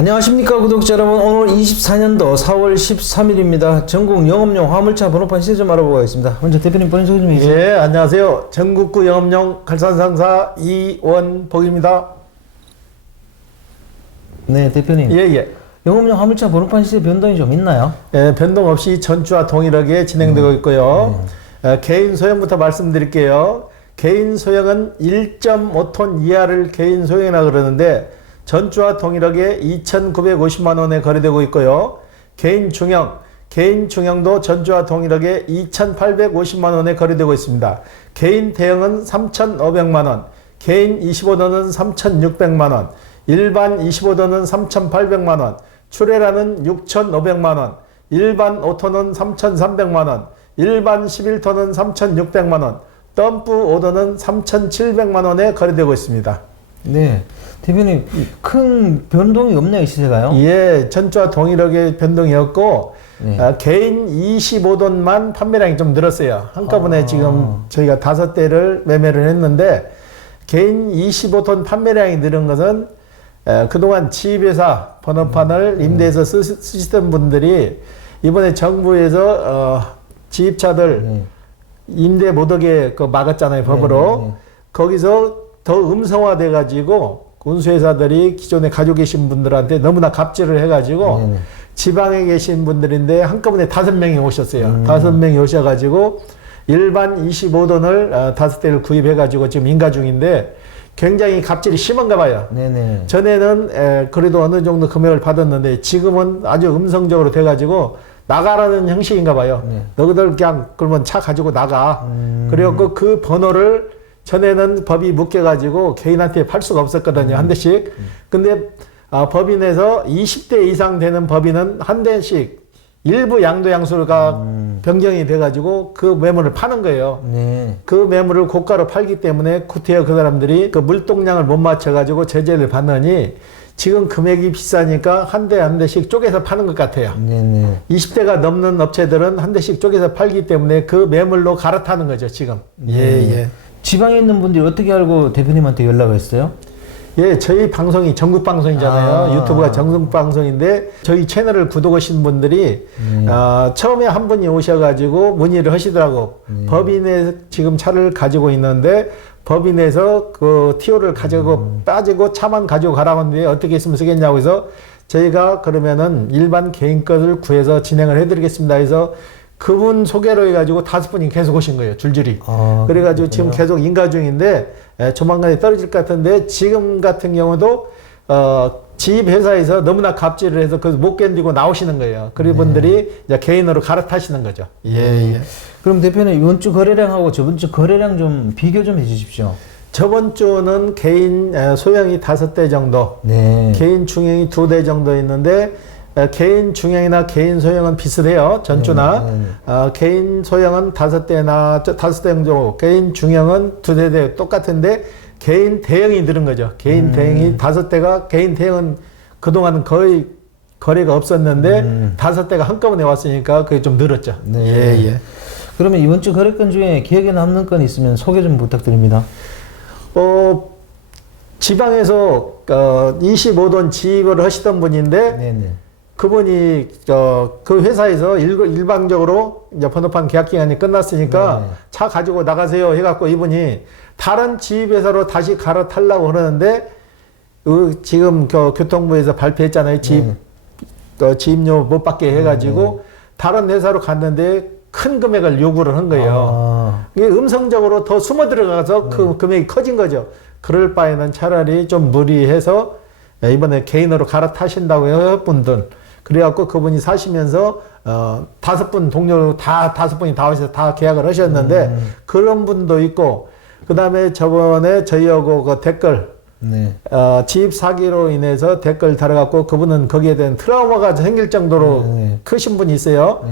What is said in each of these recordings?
안녕하십니까 구독자 여러분. 오늘 24년도 4월 13일입니다. 전국 영업용 화물차 번호판 시세 좀 알아보고 가겠습니다. 먼저 대표님 본인 소개 좀 해주세요. 예, 안녕하세요. 전국구 영업용 갈산상사 이원복입니다. 네, 대표님. 예. 영업용 화물차 번호판 시세 변동이 좀 있나요? 예, 변동 없이 전주와 동일하게 진행되고 있고요. 개인 소형부터 말씀드릴게요. 개인 소형은 1.5톤 이하를 개인 소형이라 그러는데 전주와 동일하게 2,950만 원에 거래되고 있고요. 개인 중형도 전주와 동일하게 2,850만 원에 거래되고 있습니다. 개인 대형은 3,500만 원, 개인 25톤은 3,600만 원, 일반 25톤은 3,800만 원, 출애라는 6,500만 원, 일반 5톤은 3,300만 원, 일반 11톤은 3,600만 원, 덤프 5톤은 3,700만 원에 거래되고 있습니다. 네, 대표님 큰 변동이 없네요 시세가요? 예, 전주와 동일하게 변동이 없고 개인 25톤만 판매량이 좀 늘었어요. 한꺼번에 지금 저희가 5대를 매매를 했는데 개인 25톤 판매량이 늘은 것은 그동안 지입회사 번호판을 임대해서 쓰시던 분들이 이번에 정부에서 지입차들 임대 못하게 막았잖아요, 법으로. 거기서 더 음성화돼 가지고 운수회사들이 기존에 가지고 계신 분들한테 너무나 갑질을 해가지고 지방에 계신 분들인데 한꺼번에 5명이 오셨어요. 5명이 오셔가지고 일반 25톤을 5대를 구입해가지고 지금 인가 중인데 굉장히 갑질이 심한가 봐요. 네네. 전에는 그래도 어느 정도 금액을 받았는데 지금은 아주 음성적으로 돼가지고 나가라는 형식인가 봐요. 너희들 그냥 그러면 차 가지고 나가. 그래갖고 그 번호를 전에는 법이 묶여가지고 개인한테 팔 수가 없었거든요. 한 대씩. 근데 법인에서 20대 이상 되는 법인은 한 대씩 일부 양도 양수가 변경이 돼가지고 그 매물을 파는 거예요. 그 매물을 고가로 팔기 때문에 구태여 그 사람들이 그 물동량을 못 맞춰가지고 제재를 받느니 지금 금액이 비싸니까 한 대 한 대씩 쪼개서 파는 것 같아요. 20대가 넘는 업체들은 한 대씩 쪼개서 팔기 때문에 그 매물로 갈아타는 거죠, 지금. 예. 지방에 있는 분들이 어떻게 알고 대표님한테 연락을 했어요? 예, 저희 방송이 전국 방송이잖아요. 유튜브가 전국 방송인데 저희 채널을 구독하신 분들이 처음에 한 분이 오셔가지고 문의를 하시더라고. 법인에 지금 차를 가지고 있는데 법인에서 그 티오를 가지고 빠지고 차만 가지고 가라고 하는데 어떻게 했으면 쓰겠냐고 해서 저희가 그러면은 일반 개인 것을 구해서 진행을 해드리겠습니다 해서 그분 소개로 해가지고 5분이 계속 오신 거예요, 줄줄이. 그래가지고 지금 계속 인가 중인데, 조만간에 떨어질 것 같은데, 지금 같은 경우도, 지입회사에서 너무나 갑질을 해서 그걸 못 견디고 나오시는 거예요. 그런 분들이 이제 개인으로 갈아타시는 거죠. 예. 그럼 대표님, 이번 주 거래량하고 저번 주 거래량 좀 비교 좀 해주십시오. 저번 주는 개인 소형이 5대 정도, 개인 중형이 2대 정도 있는데, 개인 중형이나 개인 소형은 비슷해요. 전주나. 개인 소형은 5대 정도, 개인 중형은 2대 똑같은데, 개인 대형이 늘은 거죠. 개인 대형이 5대가, 개인 대형은 그동안은 거의 거래가 없었는데, 5대가 한꺼번에 왔으니까 그게 좀 늘었죠. 예. 그러면 이번 주 거래건 중에 기억에 남는 건 있으면 소개 좀 부탁드립니다. 지방에서 25톤 지입을 하시던 분인데, 그분이 그 회사에서 일방적으로 이제 번호판 계약 기간이 끝났으니까 차 가지고 나가세요 해갖고 이분이 다른 지입회사로 다시 갈아타려고 그러는데 지금 교통부에서 발표했잖아요. 지입료 못 받게 해가지고 다른 회사로 갔는데 큰 금액을 요구를 한 거예요. 이게 음성적으로 더 숨어 들어가서 그 금액이 커진 거죠. 그럴 바에는 차라리 좀 무리해서 이번에 개인으로 갈아타신다고 해요, 분들. 그래갖고 그분이 사시면서 5분 동료 다 5분이 다 오셔서 다 계약을 하셨는데 그런 분도 있고 그 다음에 저번에 저희하고 그 댓글 지입 사기로 인해서 댓글 달아갖고 그분은 거기에 대한 트라우마가 생길 정도로 크신 분이 있어요.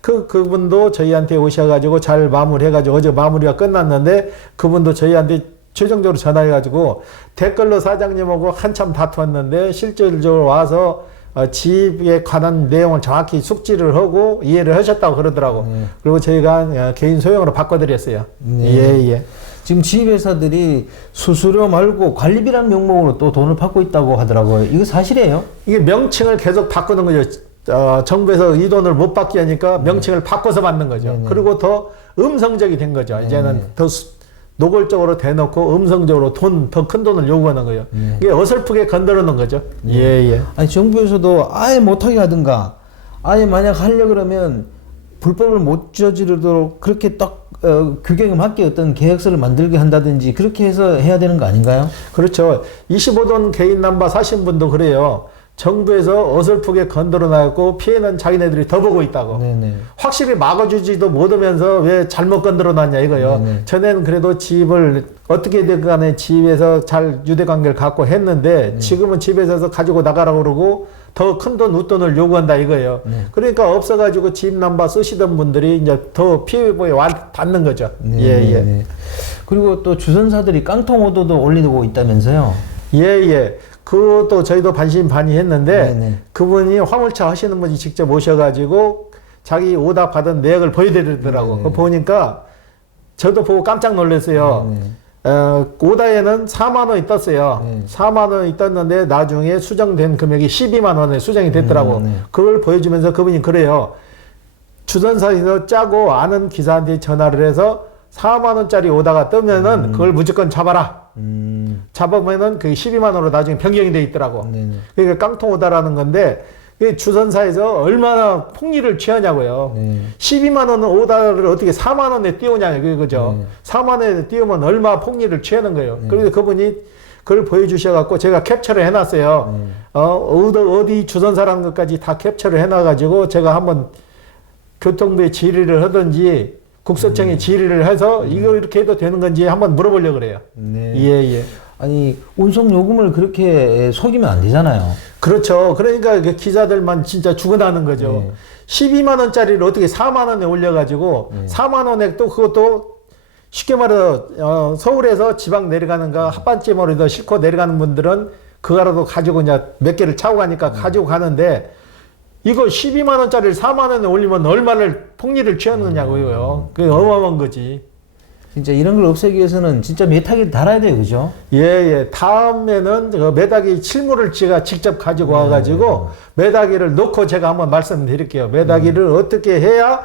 그분도 저희한테 오셔가지고 잘 마무리해가지고 어제 마무리가 끝났는데 그분도 저희한테 최종적으로 전화해가지고 댓글로 사장님하고 한참 다투었는데 실질적으로 와서 지입에 관한 내용을 정확히 숙지를 하고 이해를 하셨다고 그러더라고. 그리고 저희가 개인 소형으로 바꿔드렸어요. 예. 지금 지입회사들이 수수료 말고 관리비라는 명목으로 또 돈을 받고 있다고 하더라고요. 이거 사실이에요? 이게 명칭을 계속 바꾸는 거죠. 정부에서 이 돈을 못 받게 하니까 명칭을 바꿔서 받는 거죠. 네네. 그리고 더 음성적이 된 거죠. 이제는 더 노골적으로 대놓고 음성적으로 더 큰 돈을 요구하는 거예요. 이게 어설프게 건드려 놓은 거죠. 예. 아니, 정부에서도 아예 못하게 하든가, 아예 만약 하려 그러면 불법을 못 저지르도록 그렇게 딱 규격에 맞게 어떤 계획서를 만들게 한다든지 그렇게 해서 해야 되는 거 아닌가요? 그렇죠. 25돈 개인 남바 사신 분도 그래요. 정부에서 어설프게 건드려 놨고 피해는 자기네들이 더 보고 있다고. 네네. 확실히 막아주지도 못하면서 왜 잘못 건드려 놨냐 이거요. 네네. 전에는 그래도 집을 어떻게든 간에 집에서 잘 유대관계를 갖고 했는데 지금은 집에서 가지고 나가라고 그러고 더 큰 돈, 웃돈을 요구한다 이거예요. 그러니까 없어가지고 집 남바 쓰시던 분들이 이제 더 피해보에 닿는 거죠. 예. 그리고 또 주선사들이 깡통 오더도 올리고 있다면서요? 예. 그것도 저희도 반신반의했는데 네네. 그분이 화물차 하시는 분이 직접 오셔가지고 자기 오다 받은 내역을 보여드리더라고. 그거 보니까 저도 보고 깜짝 놀랐어요. 오다에는 4만 원이 떴어요. 4만 원이 떴는데 나중에 수정된 금액이 12만 원에 수정이 됐더라고. 그걸 보여주면서 그분이 그래요. 주선사에서 짜고 아는 기사한테 전화를 해서 4만 원짜리 오다가 뜨면은 그걸 무조건 잡아라. 잡으면은 그 12만 원으로 나중에 변경이 돼 있더라고. 그러니까 깡통 오다라는 건데 주선사에서 얼마나 폭리를 취하냐고요. 12만 원 오다를 어떻게 4만 원에 띄우냐 그거죠. 4만 원에 띄우면 얼마 폭리를 취하는 거예요. 그래서 그분이 그걸 보여주셔갖고 제가 캡처를 해놨어요. 어디 주선사라는 것까지 다 캡처를 해놔가지고 제가 한번 교통부에 질의를 하든지 국세청에 질의를 해서 이거 이렇게 해도 되는 건지 한번 물어보려고 그래요. 예. 아니, 운송 요금을 그렇게 속이면 안 되잖아요. 그렇죠. 그러니까 기자들만 진짜 죽어나는 거죠. 12만 원짜리를 어떻게 4만 원에 올려가지고 4만 원에 또 그것도 쉽게 말해서 서울에서 지방 내려가는가 합반쯤으로 싣고 내려가는 분들은 그거라도 가지고 이제 몇 개를 차고 가니까 가지고 가는데 이거 12만 원짜리를 4만 원에 올리면 얼마를 폭리를 취하느냐고요. 그게 어마어마한 거지. 진짜 이런 걸 없애기 위해서는 진짜 메타기를 달아야 돼요, 그죠? 예. 다음에는 그 메다기 실물을 제가 직접 가지고 와가지고 메다기를 놓고 제가 한번 말씀드릴게요. 메다기를 어떻게 해야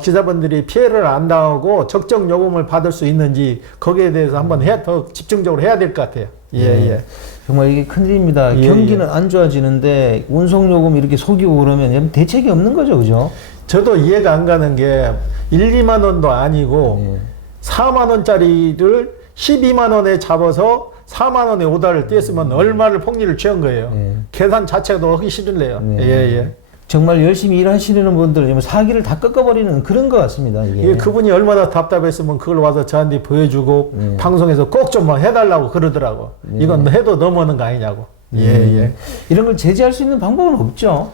기사분들이 피해를 안 당하고 적정 요금을 받을 수 있는지 거기에 대해서 한번 더 집중적으로 해야 될 것 같아요. 예. 정말 이게 큰일입니다. 경기는 안 좋아지는데 운송요금 이렇게 속이고 그러면 대책이 없는 거죠, 그죠? 저도 이해가 안 가는 게 1, 2만 원도 아니고 4만 원짜리를 12만 원에 잡아서 4만 원에 오다를 띄었으면 얼마를 폭리를 취한 거예요. 계산 자체가 하기 싫을래요. 예. 정말 열심히 일하시는 분들 사기를 다 꺾어버리는 그런 것 같습니다. 이게 그분이 얼마나 답답했으면 그걸 와서 저한테 보여주고 방송에서 꼭 좀 해달라고 그러더라고. 이건 해도 넘어오는 거 아니냐고. 예. 이런 걸 제재할 수 있는 방법은 없죠.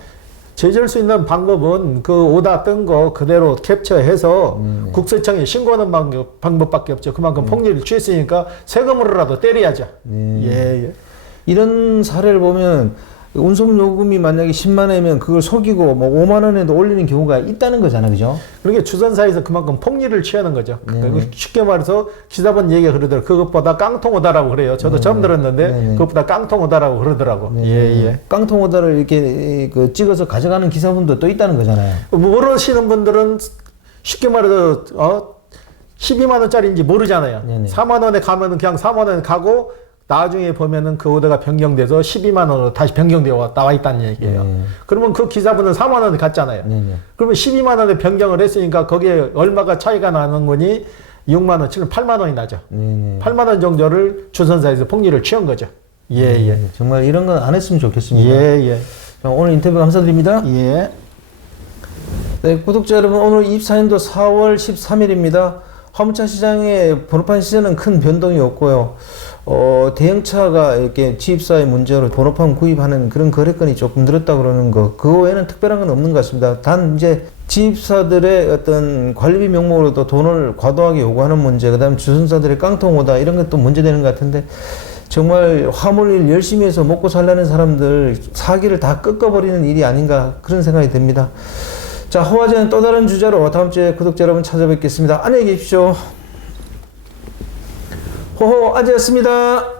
제재할 수 있는 방법은 그 오다 뜬 거 그대로 캡처해서 국세청에 신고하는 방법밖에 없죠. 그만큼 폭리를 취했으니까 세금으로라도 때려야죠. 예. 이런 사례를 보면 운송요금이 만약에 10만 원이면 그걸 속이고 뭐 5만 원에도 올리는 경우가 있다는 거잖아요, 그죠? 그러니까 주선사에서 그만큼 폭리를 취하는 거죠. 쉽게 말해서 기사분 얘기가 그러더라고요. 그것보다 깡통 오다라고 그래요. 저도 처음 들었는데 그것보다 깡통 오다라고 그러더라고. 예. 깡통 오다를 이렇게 찍어서 가져가는 기사분도 또 있다는 거잖아요. 모르시는 분들은 쉽게 말해서 12만 원짜리인지 모르잖아요. 4만 원에 가면은 그냥 4만 원에 가고 나중에 보면은 그 오더가 변경돼서 12만 원으로 다시 변경되어 나와 있다는 얘기예요. 그러면 그 기사분은 4만 원에 갔잖아요. 그러면 12만 원에 변경을 했으니까 거기에 얼마가 차이가 나는 거니 6만 원, 8만 원이 나죠. 8만 원 정도를 주선사에서 폭리를 취한 거죠. 예. 정말 이런 건 안 했으면 좋겠습니다. 예. 오늘 인터뷰 감사드립니다. 예. 네, 구독자 여러분, 오늘 24년도 4월 13일입니다. 화물차 시장의 번호판 시세는 큰 변동이 없고요. 대형차가 이렇게 지입사의 문제로 번호판 구입하는 그런 거래건이 조금 늘었다 그러는 거, 그거 외에는 특별한 건 없는 것 같습니다. 단 이제 지입사들의 어떤 관리비 명목으로도 돈을 과도하게 요구하는 문제, 그 다음 주선사들의 깡통 오다 이런 것도 문제되는 것 같은데, 정말 화물일 열심히 해서 먹고 살려는 사람들 사기를 다 꺾어버리는 일이 아닌가 그런 생각이 듭니다. 자, 허화제는 또 다른 주제로 다음 주에 구독자 여러분 찾아뵙겠습니다. 안녕히 계십시오. 호호 아재였습니다.